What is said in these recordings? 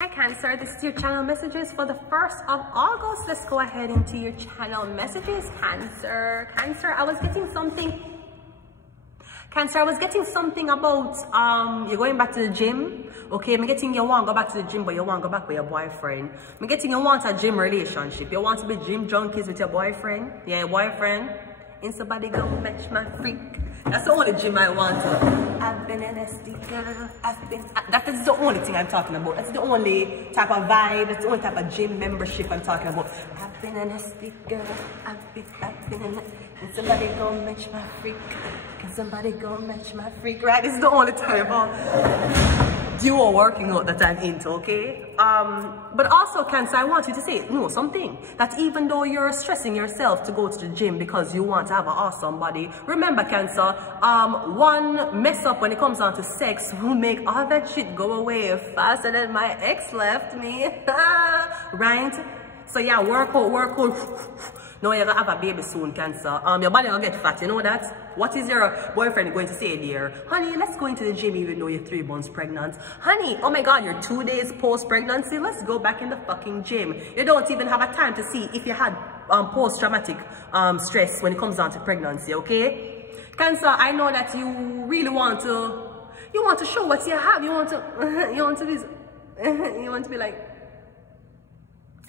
Hi Cancer, this is your channel messages for the 1st of August. Let's go ahead into your channel messages. Cancer, I was getting something. Cancer, I was getting something about you're going back to the gym. Okay, I'm getting you want to go back to the gym, but you want to go back with your boyfriend. I'm getting you want a gym relationship. You want to be gym junkies with your boyfriend. Yeah, your boyfriend. Ain't somebody gonna match my freak. That's the only gym I want to. I've been an SD girl. That is the only thing I'm talking about. That's the only type of vibe. That's the only type of gym membership I'm talking about. I've been an SD girl. I've been an. Can somebody go match my freak? Can somebody go match my freak? Right? This is the only type of duo working out that I'm into, okay? But also, Cancer, I want you to say, no, something. That even though you're stressing yourself to go to the gym because you want to have an awesome body, remember, Cancer, one mess up when it comes down to sex will make all that shit go away faster than my ex left me. Right? So yeah, work out. No, you're gonna have a baby soon, Cancer. Your body will get fat, you know that? What is your boyfriend going to say, dear? Honey, let's go into the gym even though you're 3 months pregnant. Honey, oh my God, you're 2 days post-pregnancy. Let's go back in the fucking gym. You don't even have a time to see if you had post-traumatic stress when it comes down to pregnancy, okay? Cancer, I know that you really want to show what you have. You want to be like,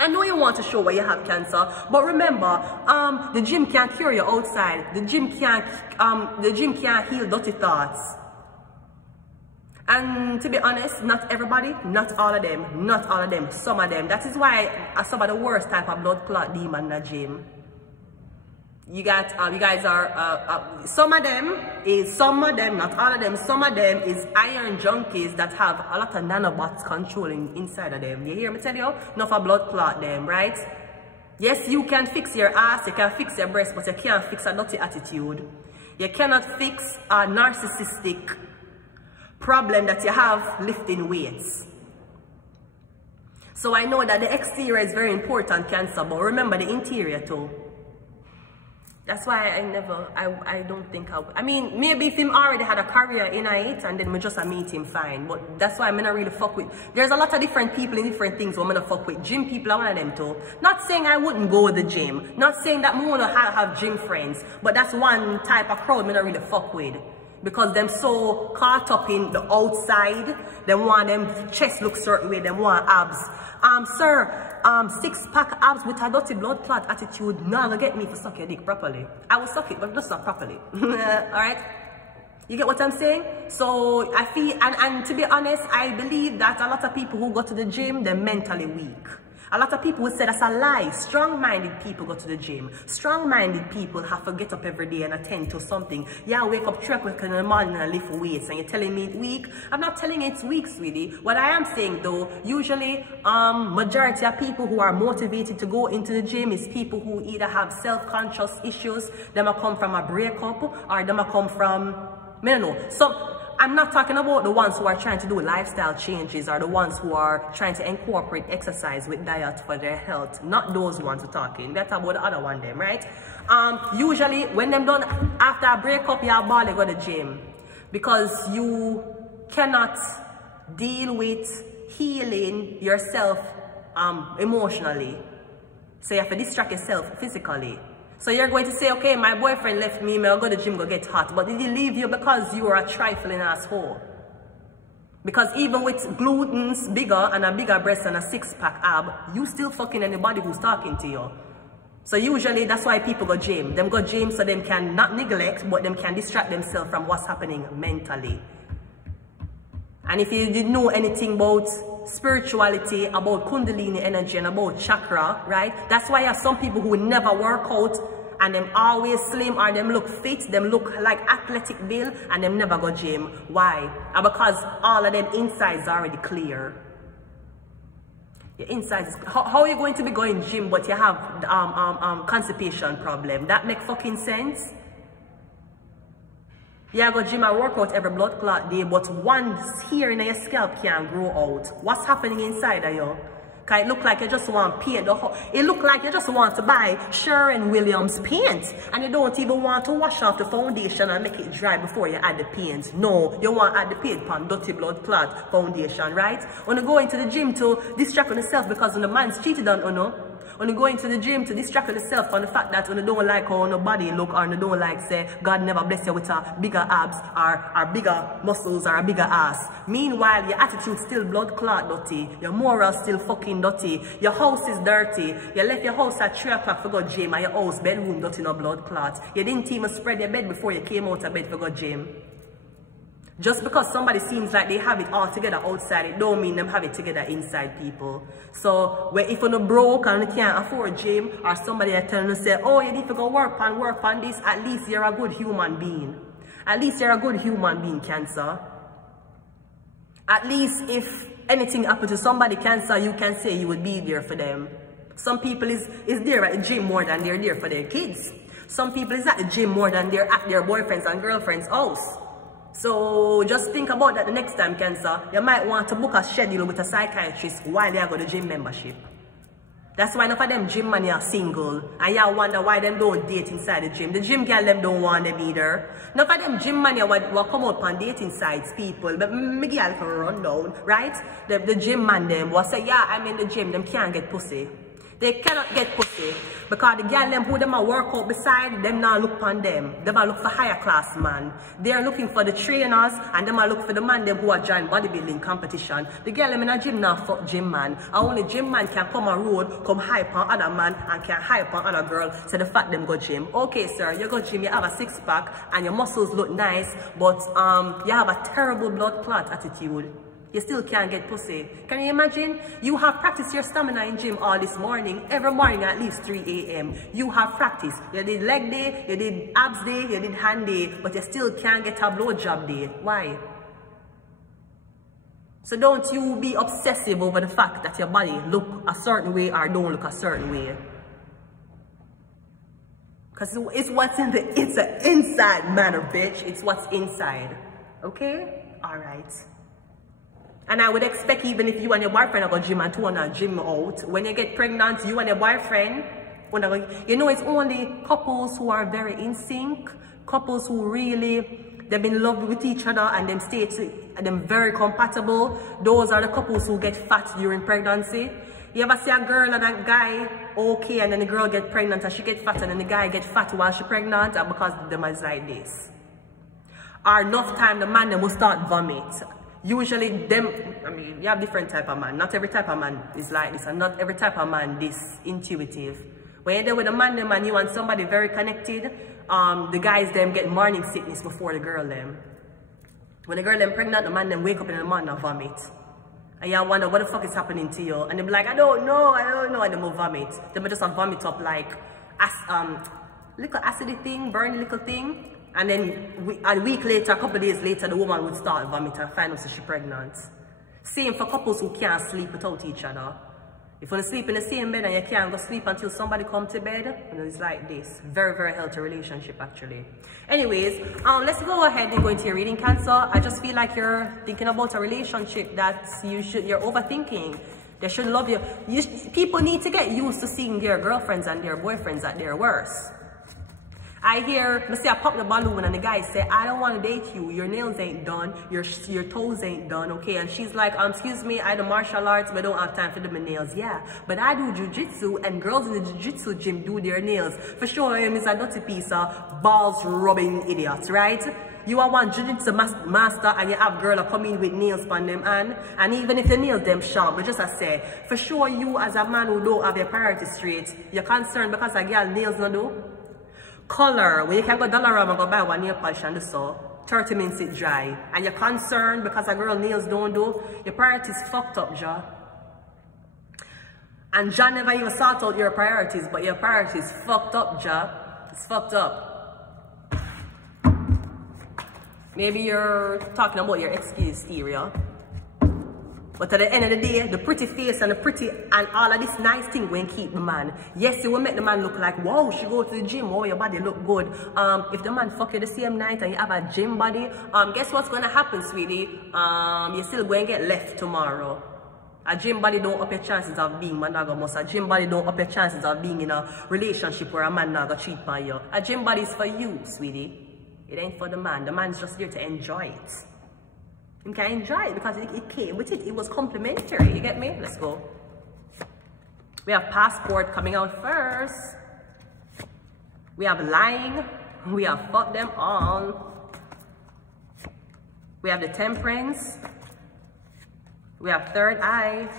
I know you want to show what you have, Cancer, but remember, the gym can't cure you outside. The gym can't heal dirty thoughts. And to be honest, not everybody, not all of them, some of them. That is why some of the worst type of blood clot demon in the gym. You guys are, some of them, not all of them, some of them is iron junkies that have a lot of nanobots controlling inside of them. You hear me tell you? Enough of blood clot them, right? Yes, you can fix your ass, you can fix your breast, but you can't fix a dirty attitude. You cannot fix a narcissistic problem that you have lifting weights. So I know that the exterior is very important, Cancer, but remember the interior too. That's why I don't think I mean, maybe if him already had a career in it and then we just meet him, fine. But that's why I'm not really fuck with. There's a lot of different people in different things I'm gonna fuck with. Gym people are one of them too. Not saying I wouldn't go to the gym. Not saying that I wanna have gym friends. But that's one type of crowd I'm not really fuck with. Because them so caught up in the outside, they want them chest look certain way, they want abs. Sir, 6-pack abs with a dirty blood clot attitude, no, gonna get me to suck your dick properly. I will suck it, but just not properly. Alright? You get what I'm saying? So I feel, and to be honest, I believe that a lot of people who go to the gym, they're mentally weak. A lot of people would say that's a lie. Strong-minded people go to the gym. Strong-minded people have to get up every day and attend to something. Yeah, wake up 3 o'clock in the morning and lift weights, and you're telling me it's weak? I'm not telling you it's weak, sweetie. What I am saying though, usually majority of people who are motivated to go into the gym is people who either have self-conscious issues, they might come from a breakup, or they might come from, I don't know, I'm not talking about the ones who are trying to do lifestyle changes or the ones who are trying to incorporate exercise with diet for their health. Not those ones we're talking. We're talking about the other one, them, right? Usually, when them done after a breakup, you ball, they go to the gym. Because you cannot deal with healing yourself emotionally. So you have to distract yourself physically. So you're going to say, okay, my boyfriend left me, I'll go to the gym, go get hot. But did he leave you because you are a trifling asshole? Because even with glutens bigger and a bigger breast and a 6-pack ab, you still fucking anybody who's talking to you. So usually that's why people go gym. Them go gym so them can not neglect, but them can distract themselves from what's happening mentally. And if you didn't know anything about spirituality, about kundalini energy and about chakra, right? That's why you have some people who never work out and them always slim or them look fit, them look like athletic build and them never go gym. Why? And because all of them insides are already clear. Your insides, how are you going to be going gym but you have constipation problem? That make fucking sense? Yeah, go gym and work out every blood clot day, but one hair in your scalp can't grow out. What's happening inside of you? Cause it look like you just want paint. It look like you just want to buy Sherwin-Williams paint. And you don't even want to wash off the foundation and make it dry before you add the paint. No, you want to add the paint on dirty blood clot foundation, right? When you go into the gym to distract yourself because when the man's cheated on you, when you go into the gym to distract yourself from the fact that when you don't like how your body look or you don't like say God never bless you with a bigger abs or bigger muscles or a bigger ass. Meanwhile, your attitude still blood clot dirty. Your moral still fucking dirty. Your house is dirty. You left your house at 3 o'clock for go gym and your house bedroom dirty no blood clot. You didn't even spread your bed before you came out of bed for go gym. Just because somebody seems like they have it all together outside, it don't mean them have it together inside, people. So, if you're not broke and you can't afford gym, or somebody is telling you, say, oh, you need to go work on this, at least you're a good human being. At least you're a good human being, Cancer. At least if anything happened to somebody, Cancer, you can say you would be there for them. Some people is there at the gym more than they're there for their kids. Some people is at the gym more than they're at their boyfriends and girlfriends' house. So just think about that the next time, Cancer. You might want to book a schedule with a psychiatrist while you have got the gym membership. That's why enough of them gym man are single. And you wonder why them don't date inside the gym. The gym girl them don't want them either. Enough of them gym man will come out on dating sites, people. But me give a little rundown, right? The gym man them will say, yeah, I'm in the gym, them can't get pussy. They cannot get pussy because the girl them who them a work out beside them now look on them. Them a look for higher class man. They are looking for the trainers and them a look for the man them who are join bodybuilding competition. The girl them in a gym now fuck gym man. And only gym man can come on road, come hype on other man and can hype on other girl. So the fact them go gym. Okay sir, you go gym, you have a six pack and your muscles look nice, but you have a terrible blood clot attitude. You still can't get pussy. Can you imagine? You have practiced your stamina in gym all this morning, every morning at least 3 a.m. You have practiced. You did leg day, you did abs day, you did hand day, but you still can't get a blowjob day. Why? So don't you be obsessive over the fact that your body look a certain way or don't look a certain way. Because it's what's in it's an inside matter, bitch. It's what's inside. Okay? Alright. And I would expect even if you and your boyfriend are going to gym and two on a gym out, when you get pregnant, you and your boyfriend, you know, it's only couples who are very in sync, couples who really, they've been in love with each other and them stay and them very compatible. Those are the couples who get fat during pregnancy. You ever see a girl and a guy okay, and then the girl get pregnant and she get fat, and then the guy get fat while she pregnant, and because them is like this. Or enough time the man them will start vomit. Usually them, I mean, you have different type of man. Not every type of man is like this, and not every type of man this intuitive. When you're there with a man them and you want somebody very connected, the guys them get morning sickness before the girl them. When the girl them pregnant, the man them wake up in the morning and vomit. And you wonder what the fuck is happening to you. And they be like, I don't know, and they will vomit. They will just vomit up like little acidy thing, burn little thing. And then a week later, a couple of days later, the woman would start vomiting and find out that she's pregnant. Same for couples who can't sleep without each other. If you sleep in the same bed and you can't go sleep until somebody comes to bed, and it's like this. Very, very healthy relationship, actually. Anyways, let's go ahead and go into your reading, Cancer. I just feel like you're thinking about a relationship that you're overthinking. They should love you. People need to get used to seeing their girlfriends and their boyfriends at their worst. I hear, let's say I pop the balloon and the guy say, I don't want to date you. Your nails ain't done. Your toes ain't done, okay? And she's like, excuse me, I do martial arts, but I don't have time for my nails. Yeah, but I do jiu-jitsu, and girls in the jiu-jitsu gym do their nails. For sure, him is a dirty piece of balls-rubbing idiot, right? You are one jiu-jitsu master and you have girl come in with nails on them, and even if the nails them sharp, but just I say, for sure you as a man who don't have your priorities straight, you're concerned because a girl nails no do. Color, when you can go Dollarama and go buy one nail polish and do so, 30 minutes it dry. And you're concerned because a girl nails don't do, your priorities fucked up, Ja. And Ja never even sort out your priorities, but your priorities fucked up, Ja. It's fucked up. Maybe you're talking about your exterior. But at the end of the day, the pretty face and all of this nice thing won't keep the man. Yes, it will make the man look like, wow, she go to the gym, oh, your body look good. If the man fuck you the same night and you have a gym body, guess what's going to happen, sweetie? You're still going to get left tomorrow. A gym body don't up your chances of being monogamous. A gym body don't up your chances of being in a relationship where a man not gonna cheat on you. A gym body is for you, sweetie. It ain't for the man. The man's just here to enjoy it. You can enjoy it because it came with it. It was complimentary. You get me? Let's go. We have passport coming out first. We have lying. We have fuck them all. We have the temperance. We have third eye.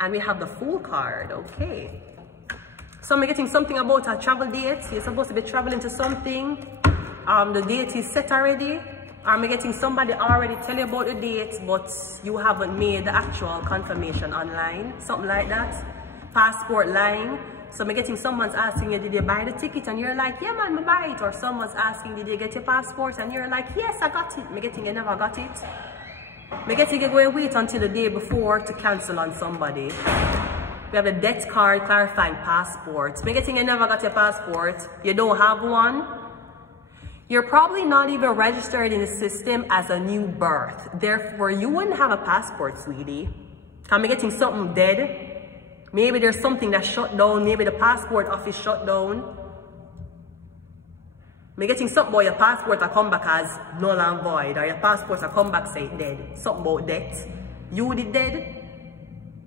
And we have the Fool card. Okay. So I'm getting something about a travel date. You're supposed to be traveling to something. The date is set already. I'm getting somebody already tell you about the date, but you haven't made the actual confirmation online. Something like that. Passport lying. So I'm getting someone's asking you, did you buy the ticket? And you're like, yeah man, I buy it. Or someone's asking, did you get your passport? And you're like, yes, I got it. I'm getting you never got it. I'm getting you go and wait until the day before to cancel on somebody. We have the debt card clarifying passports. I'm getting you never got your passport. You don't have one. You're probably not even registered in the system as a new birth. Therefore, you wouldn't have a passport, sweetie. I'm getting something dead. Maybe there's something that's shut down. Maybe the passport office shut down. I'm getting something about your passport that come back as null and void. Or your passport that come back say dead. Something about death. You did dead.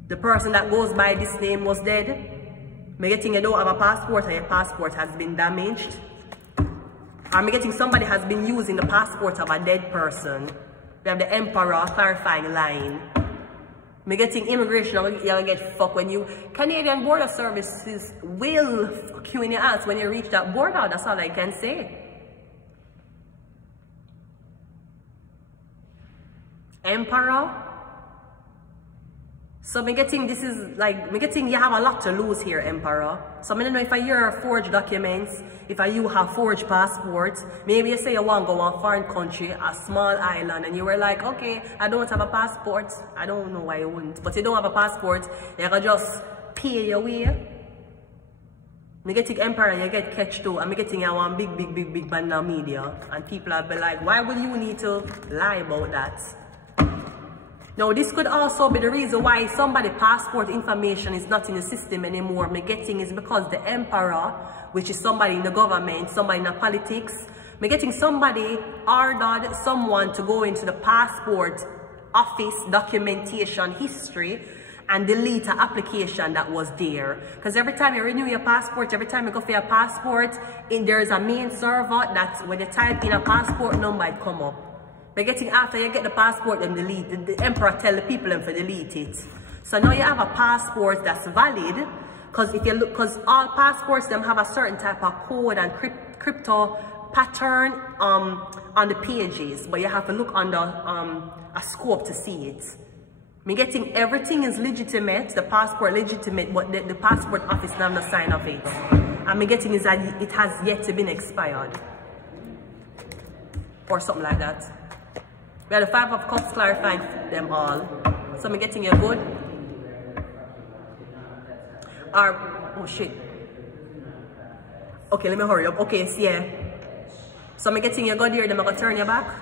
The person that goes by this name was dead. I'm getting you don't have a passport or your passport has been damaged. I'm getting somebody has been using the passport of a dead person. We have the Emperor clarifying line. I'm getting immigration, you'll get fucked when you... Canadian Border Services will fuck you in your ass when you reach that border. That's all I can say. Emperor. So I'm getting this is like, I'm getting you have a lot to lose here, Emperor. So I don't know if you're forged documents, if you have forged passports, maybe you say you want to go on a foreign country, a small island, and you were like, okay, I don't have a passport. I don't know why you wouldn't, but you don't have a passport, you can just pay your way. I'm getting Emperor, you get catch too. I'm getting you one big man now media, and people will be like, why would you need to lie about that? Now, this could also be the reason why somebody's passport information is not in the system anymore. Me getting is because the Emperor, which is somebody in the government, somebody in the politics, me getting somebody ordered someone to go into the passport office documentation history and delete an application that was there. Because every time you renew your passport, every time you go for your passport, there's a main server that when you type in a passport number, it come up. But getting after you get the passport and delete, the Emperor tell the people them to delete it. So now you have a passport that's valid, because if you look, because all passports them have a certain type of code and crypto pattern on the pages, but you have to look under a scope to see it. Me getting everything is legitimate, the passport legitimate, but the passport office have no sign of it. And me getting is that it has yet to be expired. Or something like that. We have the Five of Cups clarifying them all. So I'm getting you good. Or, oh shit. Okay, let me hurry up. Okay, so yeah. So I'm getting you good here, then I'm going to turn you back.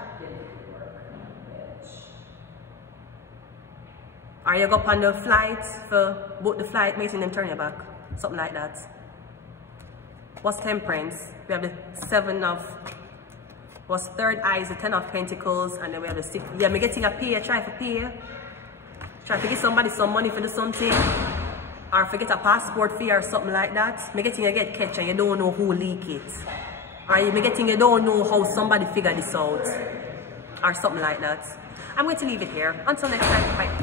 Or you go up on the flight, for book the flight, meeting then turn you back. Something like that. What's Temperance? We have the Seven of... Was third eye is the 10 of Pentacles, and then we have the 6. Yeah, me getting a pay, try for pay. Try to give somebody some money for do something. Or forget a passport fee or something like that. Me getting you get catch and you don't know who leak it. Or me getting you don't know how somebody figure this out. Or something like that. I'm going to leave it here. Until next time, bye.